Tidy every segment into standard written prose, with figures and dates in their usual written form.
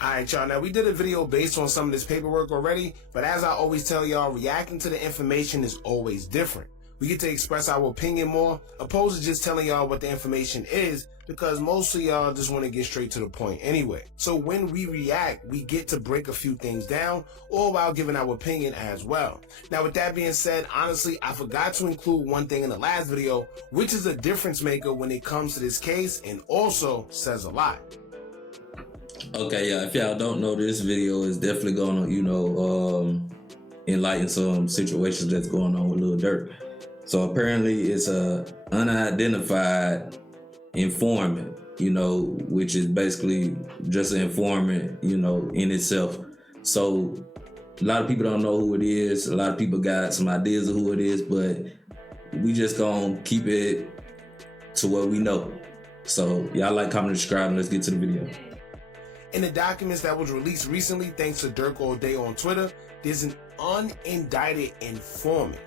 Alright y'all, now we did a video based on some of this paperwork already, but as I always tell y'all, reacting to the information is always different. We get to express our opinion more, opposed to just telling y'all what the information is, because most of y'all just want to get straight to the point anyway. So when we react, we get to break a few things down, all while giving our opinion as well. Now with that being said, honestly, I forgot to include one thing in the last video, which is a difference maker when it comes to this case, and also says a lot. Okay, yeah, if y'all don't know, this video is definitely gonna, enlighten some situations that's going on with Lil Durk. So apparently it's a unidentified informant, which is basically just an informant, in itself. So a lot of people don't know who it is. A lot of people got some ideas of who it is, but we just gonna keep it to what we know. So y'all like, comment, and subscribe, and let's get to the video. In the documents that was released recently, thanks to Durk All Day on Twitter, there's an unindicted informant.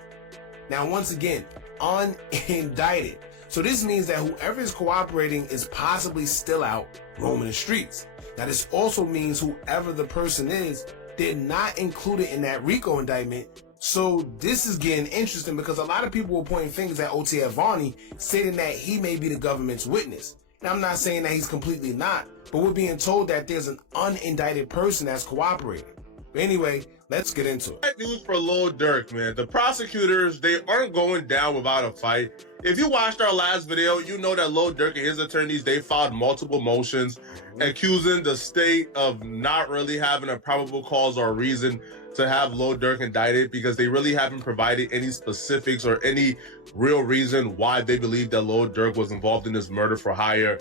Now, once again, unindicted. So this means that whoever is cooperating is possibly still out roaming the streets. Now, this also means whoever the person is, they're not included in that RICO indictment. So this is getting interesting because a lot of people were pointing fingers at OTF Varney, stating that he may be the government's witness. Now, I'm not saying that he's completely not, but we're being told that there's an unindicted person that's cooperating. But anyway, let's get into it. Bad news for Lil Durk, man. The prosecutors, they aren't going down without a fight. If you watched our last video, you know that Lil Durk and his attorneys, they filed multiple motions accusing the state of not really having a probable cause or reason to have Lil Durk indicted, because they really haven't provided any specifics or any real reason why they believe that Lil Durk was involved in this murder for hire.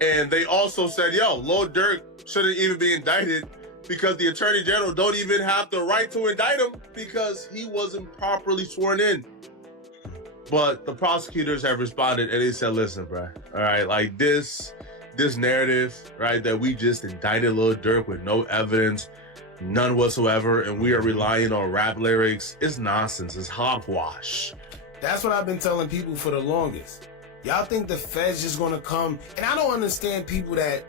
And they also said, Lil Durk shouldn't even be indicted because the Attorney General don't even have the right to indict him because he wasn't properly sworn in. But the prosecutors have responded and they said, listen, bro, all right, like this narrative, right, that we just indicted Lil Durk with no evidence, none whatsoever, and we are relying on rap lyrics, it's nonsense, it's hogwash. That's what I've been telling people for the longest. Y'all think the feds just gonna come, and I don't understand people that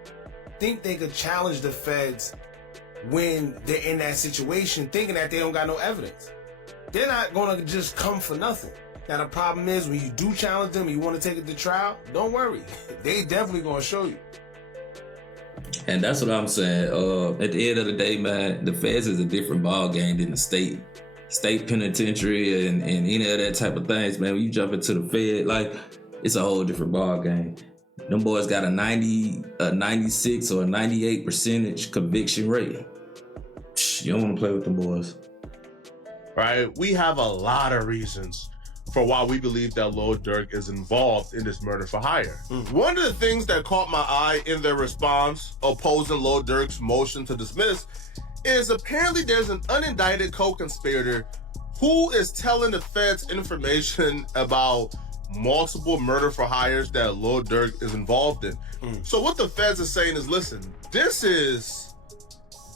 think they could challenge the feds when they're in that situation, thinking that they don't got no evidence. They're not gonna just come for nothing. Now the problem is, when you do challenge them and you wanna take it to trial, don't worry, they definitely gonna show you. And that's what I'm saying. At the end of the day, man, the feds is a different ball game than the state penitentiary and any of that type of things, man. When you jump into the fed, like, it's a whole different ball game. Them boys got a 96 or a 98% conviction rate. You don't want to play with them boys. Right? We have a lot of reasons for why we believe that Lil Durk is involved in this murder for hire. One of the things that caught my eye in their response opposing Lil Durk's motion to dismiss is apparently there's an unindicted co-conspirator who is telling the feds information about multiple murder for hires that Lil Durk is involved in. So what the feds are saying is, listen, this is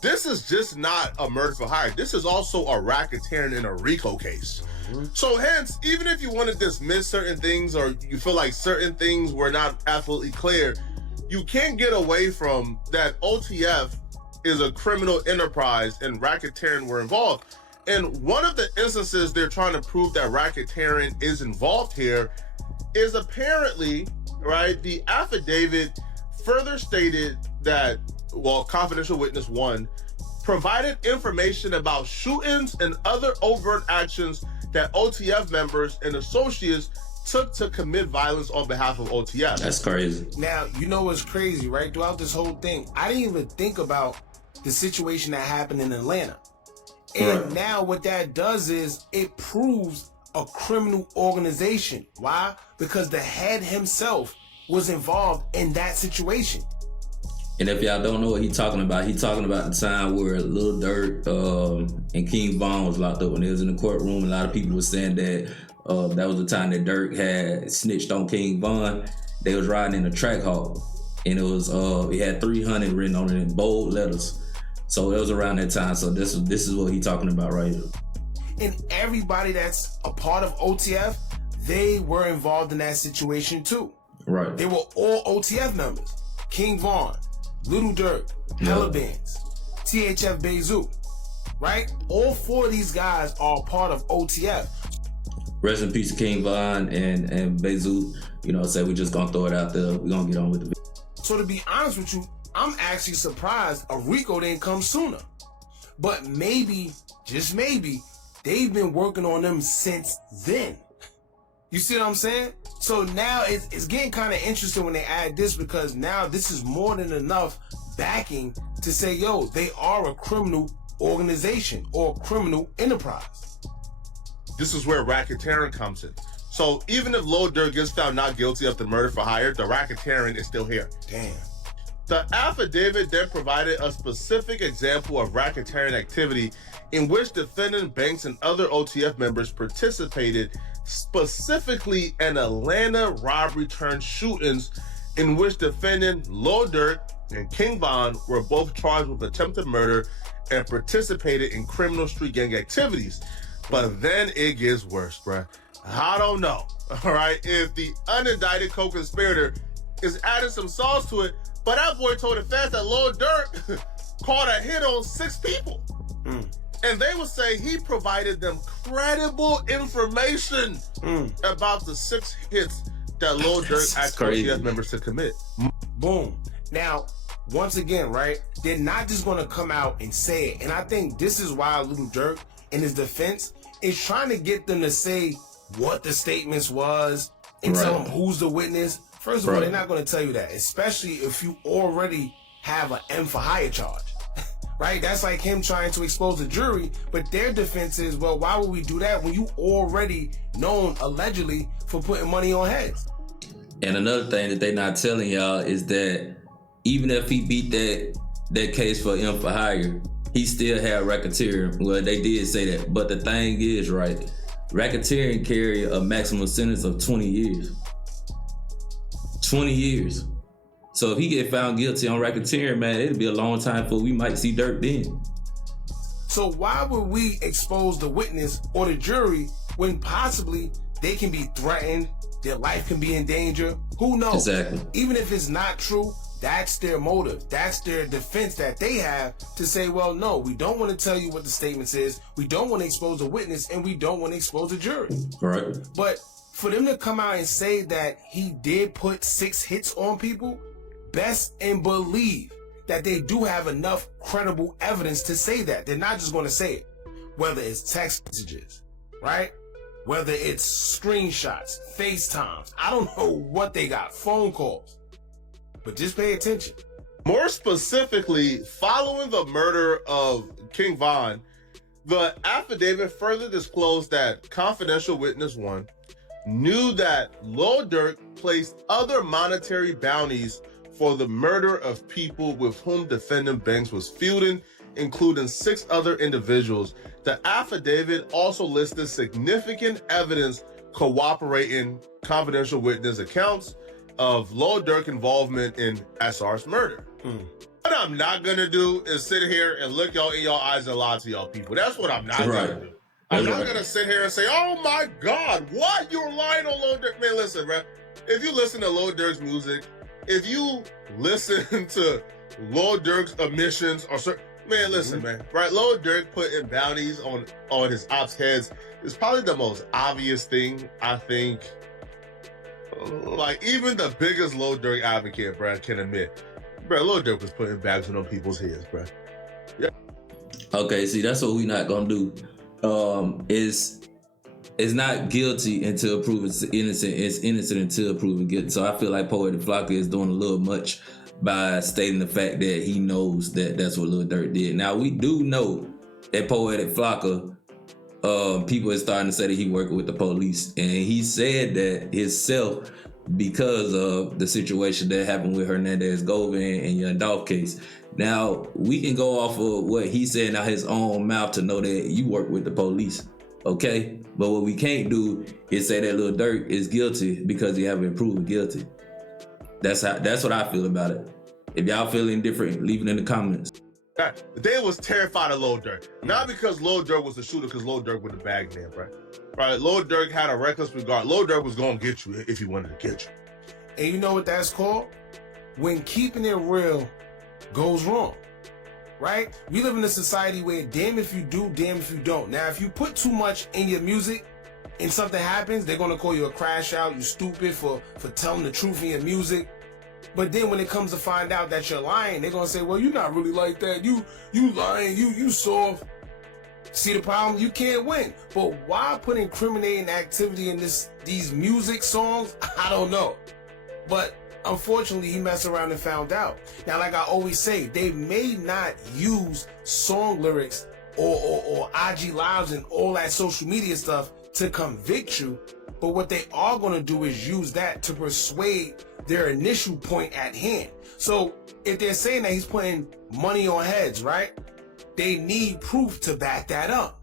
just not a murder for hire. This is also a racketeering in a RICO case. So hence, even if you want to dismiss certain things or you feel like certain things were not absolutely clear, you can't get away from that OTF is a criminal enterprise and racketeering were involved. And one of the instances they're trying to prove that racketeering is involved here is apparently, right, the affidavit further stated that, well, confidential witness 1 provided information about shootings and other overt actions that OTF members and associates took to commit violence on behalf of OTF. That's crazy. Now, you know what's crazy, right? Throughout this whole thing, I didn't even think about the situation that happened in Atlanta. And now what that does is it proves a criminal organization. Why? Because the head himself was involved in that situation. And if y'all don't know what he's talking about the time where Lil Durk and King Von was locked up when they was in the courtroom. A lot of people were saying that that was the time that Durk had snitched on King Von. They was riding in a track hall, and it had 300 written on it in bold letters. So it was around that time. So this is what he's talking about right here. And everybody that's a part of OTF, they were involved in that situation too. Right. They were all OTF members. King Von, Lil Durk, Hella Bands. THF Bezu, right? All 4 of these guys are part of OTF. Rest in peace to King Von and Bezu. You know, say we just gonna throw it out there. We're gonna get on with it. So to be honest with you, I'm actually surprised a RICO didn't come sooner. But maybe, just maybe, they've been working on them since then. You see what I'm saying? So now it's getting kind of interesting when they add this, because now this is more than enough backing to say, yo, they are a criminal organization or criminal enterprise. This is where racketeering comes in. So even if Lil Durk gets found not guilty of the murder for hire, the racketeering is still here. Damn. The affidavit then provided a specific example of racketeering activity in which defendant banks and other OTF members participated, specifically in Atlanta robbery turned shootings in which defendant Lil Durk and King Von were both charged with attempted murder and participated in criminal street gang activities. But then it gets worse, bruh. I don't know, all right, if the unindicted co-conspirator is adding some sauce to it, but that boy told the feds that Lil Durk caught a hit on 6 people. And they would say he provided them credible information about the 6 hits that Lil Durk asked OTF members to commit. Boom. Now, once again, right, they're not just going to come out and say it. And I think this is why Lil Durk, in his defense, is trying to get them to say what the statements was and tell them who's the witness. First of all, they're not going to tell you that, especially if you already have an M for hire charge, right? That's like him trying to expose the jury, but their defense is, well, why would we do that when you already known allegedly for putting money on heads? And another thing that they're not telling y'all is that even if he beat that case for M for hire, he still had racketeering. Well, they did say that, but the thing is, right, racketeering carry a maximum sentence of 20 years. 20 years. So if he get found guilty on racketeering, man, it'll be a long time before we might see Durk then. So why would we expose the witness or the jury when possibly they can be threatened, their life can be in danger? Who knows? Exactly. Even if it's not true, that's their motive. That's their defense that they have to say, well, no, we don't want to tell you what the statements is. We don't want to expose the witness, and we don't want to expose the jury. Right. But for them to come out and say that he did put 6 hits on people, best and believe that they do have enough credible evidence to say that. They're not just going to say it. Whether it's text messages, right? Whether it's screenshots, FaceTimes, I don't know what they got, phone calls. But just pay attention. More specifically, following the murder of King Von, the affidavit further disclosed that confidential witness 1 knew that Lil Durk placed other monetary bounties for the murder of people with whom defendant Banks was feuding, including 6 other individuals. The affidavit also listed significant evidence cooperating confidential witness accounts of Lil Durk involvement in SR's murder. What I'm not gonna do is sit here and look y'all in y'all eyes and lie to y'all people. That's what I'm not gonna do. I'm not gonna sit here and say, oh my God, what? You're lying on Lil Durk. Man, listen, bro. If you listen to Lil Durk's music, if you listen to Lil Durk's admissions or certain, man, listen, man, right? Lil Durk putting bounties on his ops heads is probably the most obvious thing, I think. Like, even the biggest Lil Durk advocate, bro, can admit, bro, Lil Durk was putting bounties on people's heads, bro. Yeah. Okay, see, that's what we not gonna do. Is not guilty until proven innocent. It's innocent until proven guilty. So I feel like Poetic Flocka is doing a little much by stating the fact that he knows that that's what Lil Durk did. Now, we do know that Poetic Flocka, people are starting to say that he working with the police, and he said that himself because of the situation that happened with Hernandez Govan and Young Dolph case. Now, we can go off of what he said out his own mouth to know that you work with the police, okay? But what we can't do is say that Lil Durk is guilty because he haven't been proven guilty. That's what I feel about it. If y'all feeling different, leave it in the comments. They was terrified of Lil Durk. Not because Lil Durk was the shooter, because Lil Durk was the bag man, right? Right? Lil Durk had a reckless regard. Lil Durk was gonna get you if he wanted to get you. And you know what that's called? When keeping it real goes wrong. right? We live in a society where damn if you do, damn if you don't. Now, if you put too much in your music and something happens, they're gonna call you a crash out, you stupid for telling the truth in your music. But then when it comes to find out that you're lying, they're gonna say, well, you're not really like that. You lying, you soft. See the problem? You can't win. But why put incriminating activity in these music songs? I don't know. But unfortunately, he messed around and found out. Now, like I always say, they may not use song lyrics or IG lives and all that social media stuff to convict you, but what they are going to do is use that to persuade their initial point at hand. So if they're saying that he's putting money on heads, right? They need proof to back that up.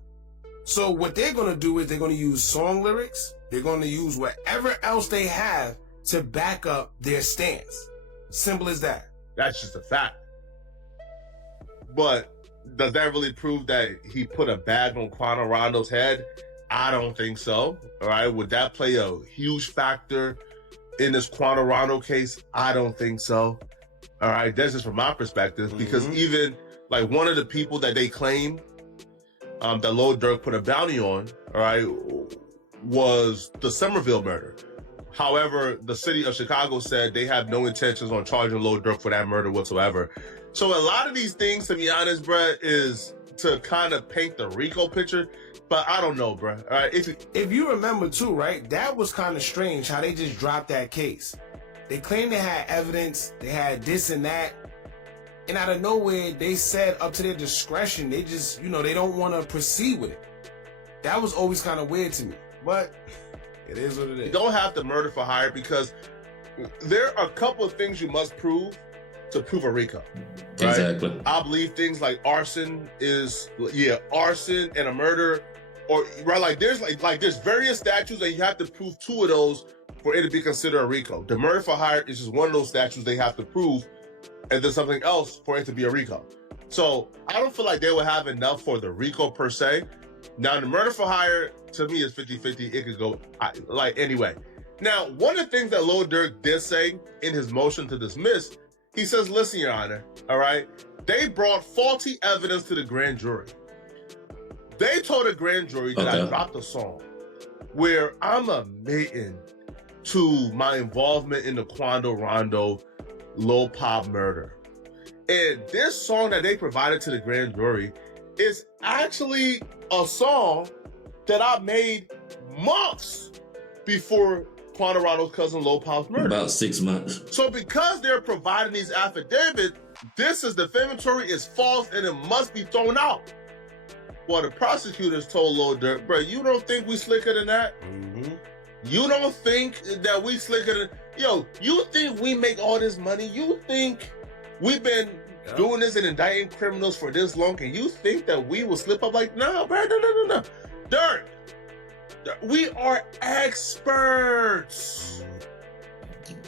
So what they're going to do is they're going to use song lyrics. They're going to use whatever else they have to back up their stance. Simple as that. That's just a fact. But does that really prove that he put a bag on Quano Rondo's head? I don't think so. All right. Would that play a huge factor in this Quano Rondo case? I don't think so. All right. That's just from my perspective, because even like one of the people that they claim that Lil Durk put a bounty on, all right, was the Somerville murder. However, the city of Chicago said they have no intentions on charging Lil Durk for that murder whatsoever. So a lot of these things, to be honest, bruh, is to kind of paint the RICO picture. But I don't know, bruh. All right, if you remember too, right, that was kind of strange how they just dropped that case. They claimed they had evidence, they had this and that, and out of nowhere, they said up to their discretion, they just, they don't want to proceed with it. That was always kind of weird to me, but it is what it is. You don't have to murder for hire, because there are a couple of things you must prove to prove a RICO. Right? Exactly. I believe things like arson and a murder, or right, like there's various statutes and you have to prove two of those for it to be considered a RICO. The murder for hire is just one of those statutes they have to prove, and then something else for it to be a RICO. So I don't feel like they would have enough for the RICO per se. Now the murder for hire, to me, is 50-50. It could go anyway. Now, one of the things that Lil Durk did say in his motion to dismiss, he says, listen, Your Honor, all right, they brought faulty evidence to the grand jury. They told the grand jury that I dropped a song where I'm admitting to my involvement in the Quando Rondo Lil Pop murder. And this song that they provided to the grand jury is actually a song that I made months before Quando Rondo's cousin Lil Pop's murder. About 6 months. So because they're providing these affidavits, this is defamatory, it's false, and it must be thrown out. Well, the prosecutors told Lil Durk, bro, you don't think we slicker than that? You don't think that we slicker than... Yo, you think we make all this money? You think we've been doing this and indicting criminals for this long? And you think that we will slip up like... No, bro, no. Durk, we are experts.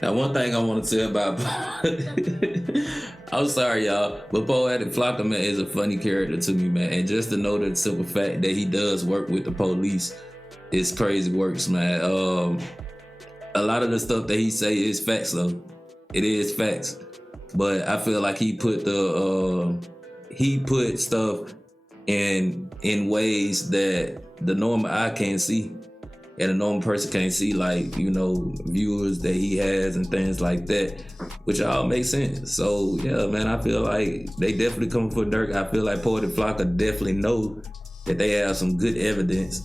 Now, one thing I want to say about I'm sorry, y'all, but Poetic Flocka, man, is a funny character to me, man. And just to know the simple fact that he does work with the police is crazy works, man. A lot of the stuff that he say is facts, though. It is facts. But I feel like he put stuff in ways that the normal eye can't see. And a normal person can't see, like, viewers that he has and things like that, which all makes sense. So, yeah, man, I feel like they definitely coming for Durk. I feel like Poetic Flocka definitely know that they have some good evidence.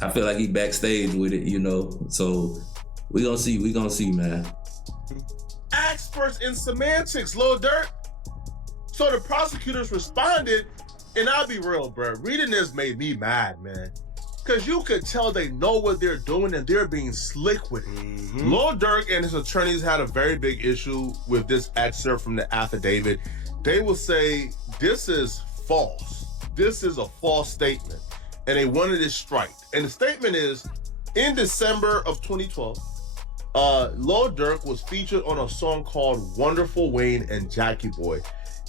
I feel like he backstage with it, So, we gonna see, man. Experts in semantics, Lil Durk. So the prosecutors responded, and I'll be real, bro. Reading this made me mad, man. Because you could tell they know what they're doing and they're being slick with it. Lil Durk and his attorneys had a very big issue with this excerpt from the affidavit. They will say, this is false. This is a false statement. And they wanted it striked. And the statement is, in December of 2012, Lil Durk was featured on a song called Wonderful Wayne and Jackie Boy.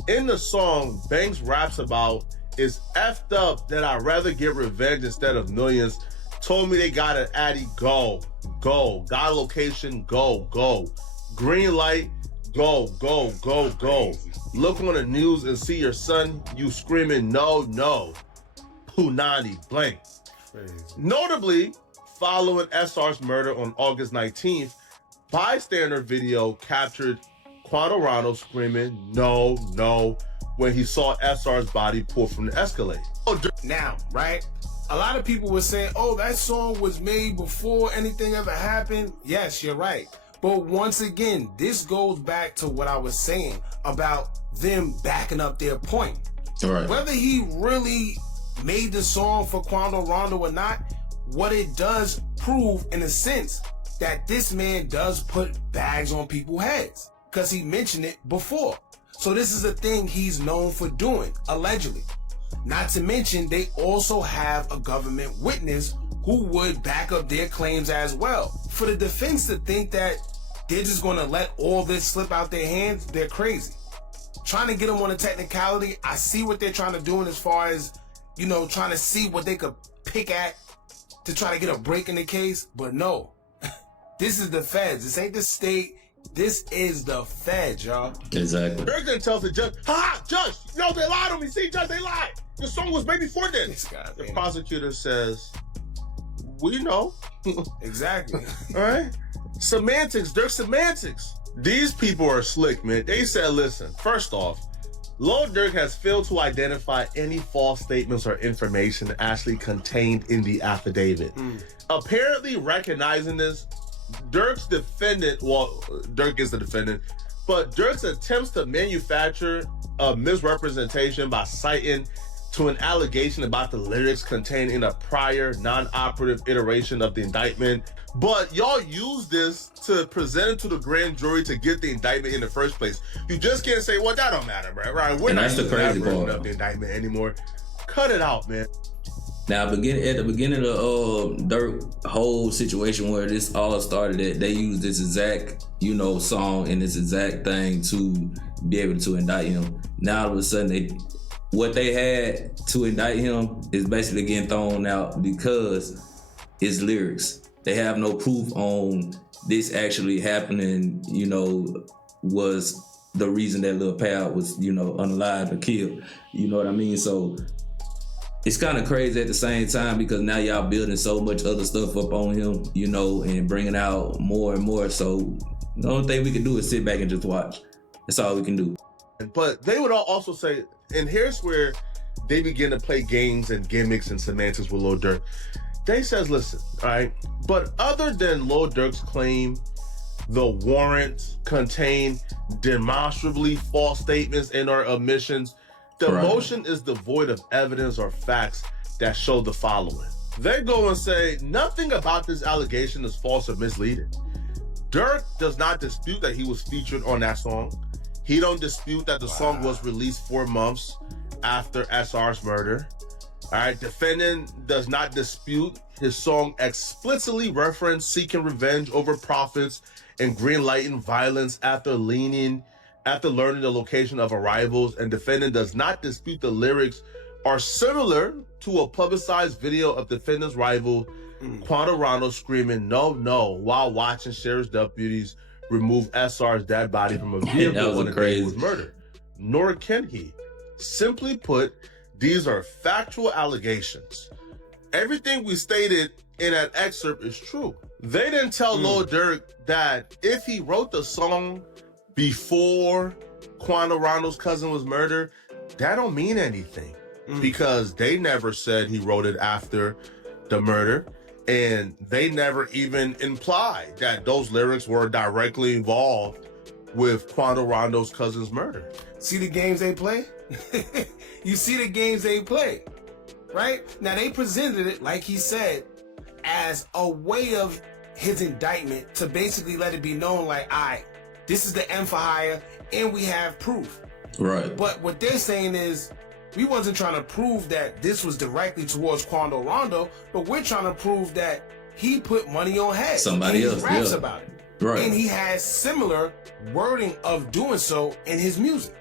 In the song, Banks raps about, it's effed up that I'd rather get revenge instead of millions. Told me they got an Addy, go. Got a location, go. Green light, Go, go, go, go. Look on the news and see your son, you screaming, no, no. Punani, blank. Crazy. Notably, following SR's murder on August 19th, bystander video captured Quando Rondo screaming, no, no, when he saw SR's body pull from the Escalade. Now, right? A lot of people were saying, oh, that song was made before anything ever happened. Yes, you're right. But once again, this goes back to what I was saying about them backing up their point. Right. Whether he really made the song for Quando Rondo or not, what it does prove in a sense that this man does put bags on people's heads because he mentioned it before. So this is a thing he's known for doing, allegedly. Not to mention, they also have a government witness who would back up their claims as well. For the defense to think that they're just going to let all this slip out their hands, they're crazy. Trying to get them on a technicality, I see what they're trying to do as far as, you know, trying to see what they could pick at to try to get a break in the case, but no. This is the feds. This ain't the state. This is the feds, y'all. Exactly. Durk then tells the judge, ha, judge, no, they lied on me. See, judge, they lied. The song was made before then. This guy, The man. prosecutor says, we know. Exactly. All right? Semantics, Durk semantics. These people are slick, man. They said, listen, first off, Lil Durk has failed to identify any false statements or information actually contained in the affidavit. Apparently recognizing this, Durk's defendant, well, Durk is the defendant, but Durk's attempts to manufacture a misrepresentation by citing to an allegation about the lyrics contained in a prior non-operative iteration of the indictment. But y'all use this to present it to the grand jury to get the indictment in the first place. You just can't say, well, that don't matter, bro. Right? We're And not that's the using that crazy version part. of the indictment anymore. Cut it out, man. Now, at the beginning of Durk whole situation where this all started, at they used this exact, song and this exact thing to be able to indict him. Now all of a sudden, what they had to indict him is basically getting thrown out because it's lyrics. They have no proof on this actually happening, was the reason that Lil Pal was, unalive or killed. You know what I mean? So it's kind of crazy at the same time because now y'all building so much other stuff up on him, and bringing out more and more. So the only thing we can do is sit back and just watch. That's all we can do. But they would also say, and here's where they begin to play games and gimmicks and semantics with Lil Durk. They says, listen, all right, but other than Lil Durk's claim, the warrant contained demonstrably false statements and or omissions, the motion is devoid of evidence or facts that show the following. They go and say, nothing about this allegation is false or misleading. Durk does not dispute that he was featured on that song. He don't dispute that the song was released 4 months after SR's murder. All right, defendant does not dispute his song explicitly referenced seeking revenge over profits and greenlighting violence after learning the location of arrivals, and defendant does not dispute the lyrics are similar to a publicized video of defendant's rival Quando Rondo screaming "No, no" while watching sheriff's deputies remove SR's dead body from a vehicle when the day he was murdered. Nor can he. Simply put, these are factual allegations. Everything we stated in that excerpt is true. They didn't tell Lil Durk that if he wrote the song before Quando Rondo's cousin was murdered, that don't mean anything because they never said he wrote it after the murder, and they never even implied that those lyrics were directly involved with Quando Rondo's cousin's murder. See the games they play? You see the games they play, right? Now they presented it, like he said, as a way of his indictment to basically let it be known like, all right, this is the M for hire and we have proof. Right. But what they're saying is, we wasn't trying to prove that this was directly towards Quando Rondo, but we're trying to prove that he put money on heads. Somebody else, raps yeah. about it. Right. And he has similar wording of doing so in his music.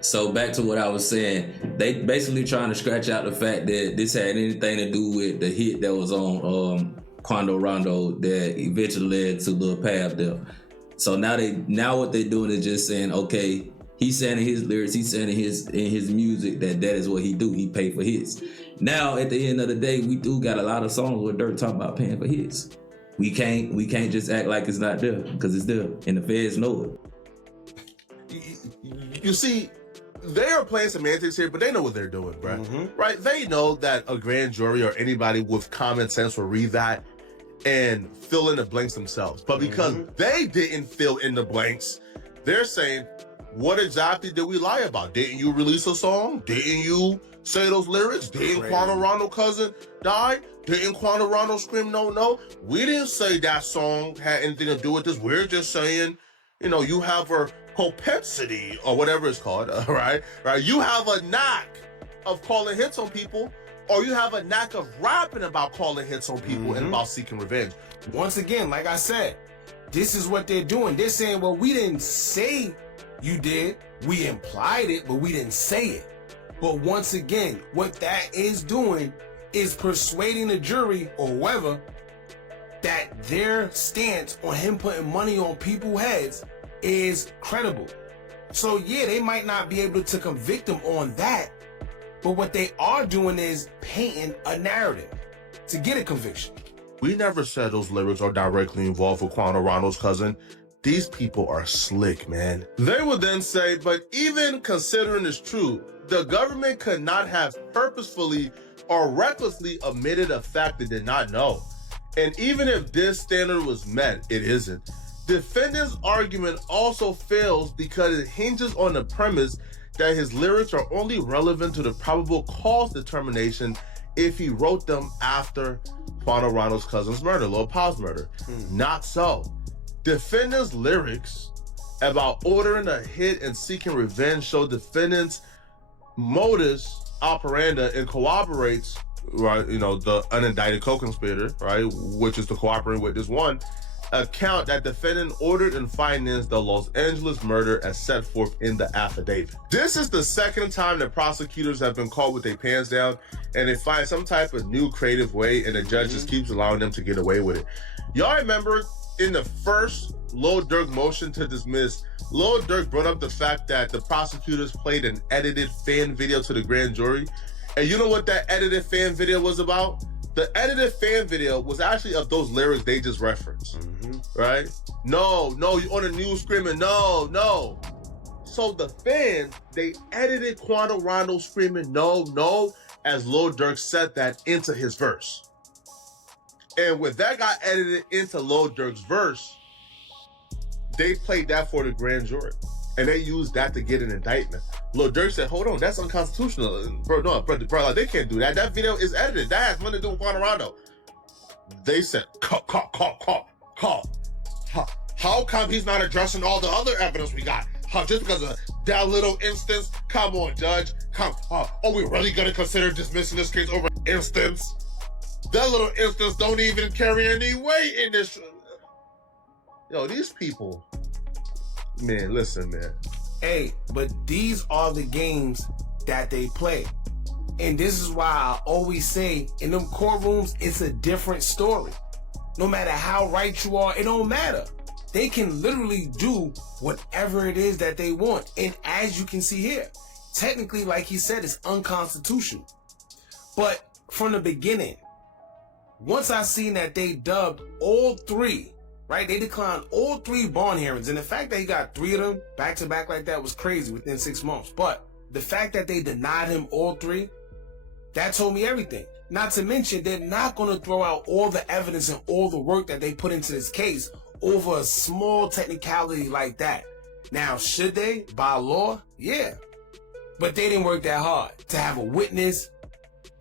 So back to what I was saying, they basically trying to scratch out the fact that this had anything to do with the hit that was on Quando Rondo that eventually led to Lil Pal death. So now what they're doing is just saying, okay, he's saying in his lyrics, he's saying in his music that is what he do. He pay for his. Now at the end of the day, we do got a lot of songs where Durk talking about paying for his. We can't just act like it's not there, because it's there, and the feds know it. You see, they are playing semantics here, but they know what they're doing, right? Mm-hmm. Right? They know that a grand jury or anybody with common sense will read that and fill in the blanks themselves. But because they didn't fill in the blanks, they're saying, what exactly did we lie about? Didn't you release a song? Didn't you say those lyrics? Didn't Quanah Ronald cousin die? Didn't Quanah Ronald scream no, no? We didn't say that song had anything to do with this. We're just saying, you know, you have a propensity or whatever it's called, right? You have a knack of calling hits on people, or you have a knack of rapping about calling hits on people and about seeking revenge. Once again, like I said, this is what they're doing. They're saying, well, we didn't say you did. We implied it, but we didn't say it. But once again, what that is doing is persuading the jury or whoever that their stance on him putting money on people's heads is credible. So yeah, they might not be able to convict him on that, but what they are doing is painting a narrative to get a conviction. We never said those lyrics are directly involved with Quanah Ronald's cousin. These people are slick, man. They would then say, but even considering this true, the government could not have purposefully or recklessly omitted a fact they did not know. And even if this standard was met, it isn't. Defendant's argument also fails because it hinges on the premise that his lyrics are only relevant to the probable cause determination if he wrote them after Quanah Ronald's cousin's murder, Lil Pa's murder. Not so. Defendant's lyrics about ordering a hit and seeking revenge show defendant's modus operandi and corroborates, right, you know, the unindicted co-conspirator, right, which is to cooperate with this one account that defendant ordered and financed the Los Angeles murder as set forth in the affidavit. This is the second time that prosecutors have been caught with their pants down and they find some type of new creative way and the judge just keeps allowing them to get away with it. Y'all remember in the first Lil Durk motion to dismiss, Lil Durk brought up the fact that the prosecutors played an edited fan video to the grand jury. And you know what that edited fan video was about? The edited fan video was actually of those lyrics they just referenced, right? No, you on the news screaming, no. So the fans, they edited Quanah Ronald screaming, no, as Lil Durk said that into his verse. And when that got edited into Lil Durk's verse, they played that for the grand jury. And they used that to get an indictment. Lil Durk said, hold on, that's unconstitutional. Bro, like, they can't do that. That video is edited. That has nothing to do with Quanah Ronald. They said, call. How come he's not addressing all the other evidence we got? Just because of that little instance? Come on, judge. Are we really going to consider dismissing this case over instance? That little instance don't even carry any weight in this. Yo, these people, man, listen, man. Hey, but these are the games that they play. And this is why I always say, in them courtrooms, it's a different story. No matter how right you are, it don't matter. They can literally do whatever it is that they want. And as you can see here, technically, like he said, it's unconstitutional. But from the beginning, once I seen that they dubbed all three, right? They declined all three bond hearings. And the fact that he got three of them back to back like that was crazy within 6 months. But the fact that they denied him all three, that told me everything. Not to mention, they're not going to throw out all the evidence and all the work that they put into this case over a small technicality like that. Now, should they? By law? Yeah. But they didn't work that hard to have a witness,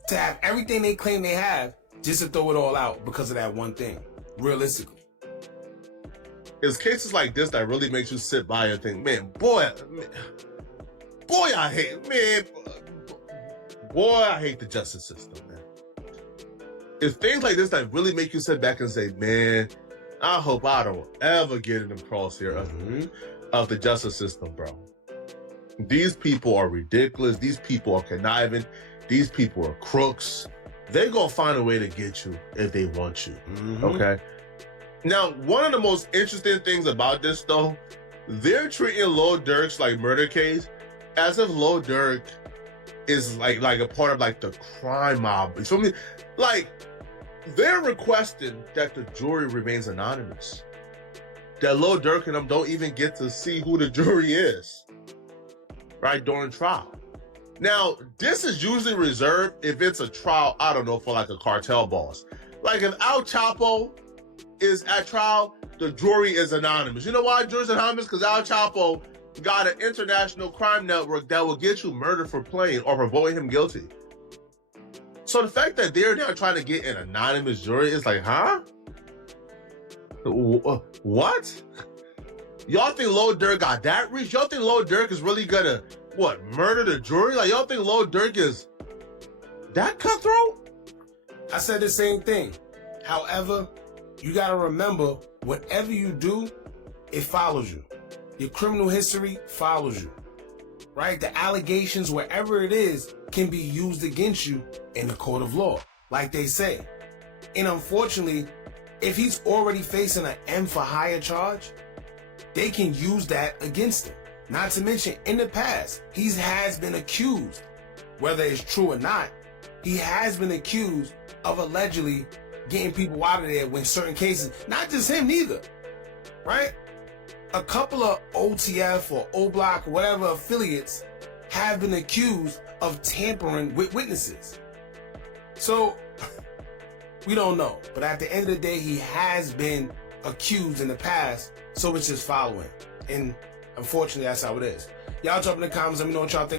to have everything they claim they have, just to throw it all out because of that one thing, realistically. It's cases like this that really makes you sit by and think, boy, I hate the justice system, man. It's things like this that really make you sit back and say, man, I hope I don't ever get in the crosshair of the justice system, bro. These people are ridiculous. These people are conniving. These people are crooks. They're going to find a way to get you if they want you, okay? Now, one of the most interesting things about this, though, they're treating Lil Durk's like murder case as if Lil Durk is like a part of like the crime mob. So I mean, like they're requesting that the jury remains anonymous. That Lil Durk and them don't even get to see who the jury is, right, during trial. Now, this is usually reserved if it's a trial, I don't know, for like a cartel boss. Like if Al Chapo is at trial, the jury is anonymous. You know why jury's anonymous? Because Al Chapo got an international crime network that will get you murdered for playing or for voting him guilty. So the fact that they're now trying to get an anonymous jury is like, huh? What? Y'all think Lil Durk got that reach? Y'all think Lil Durk is really gonna, what, murder the jury? Like, y'all think Lil Durk is that cutthroat? I said the same thing. However, you gotta remember, whatever you do, it follows you. Your criminal history follows you, right? The allegations, wherever it is, can be used against you in the court of law, like they say. And unfortunately, if he's already facing an M for hire charge, they can use that against him. Not to mention, in the past, he has been accused, whether it's true or not, he has been accused of allegedly getting people out of there when certain cases, not just him neither, right? A couple of OTF or O-Block, whatever affiliates have been accused of tampering with witnesses. So, we don't know. But at the end of the day, he has been accused in the past, so it's just following. And unfortunately, that's how it is. Y'all drop in the comments, let me know what y'all think.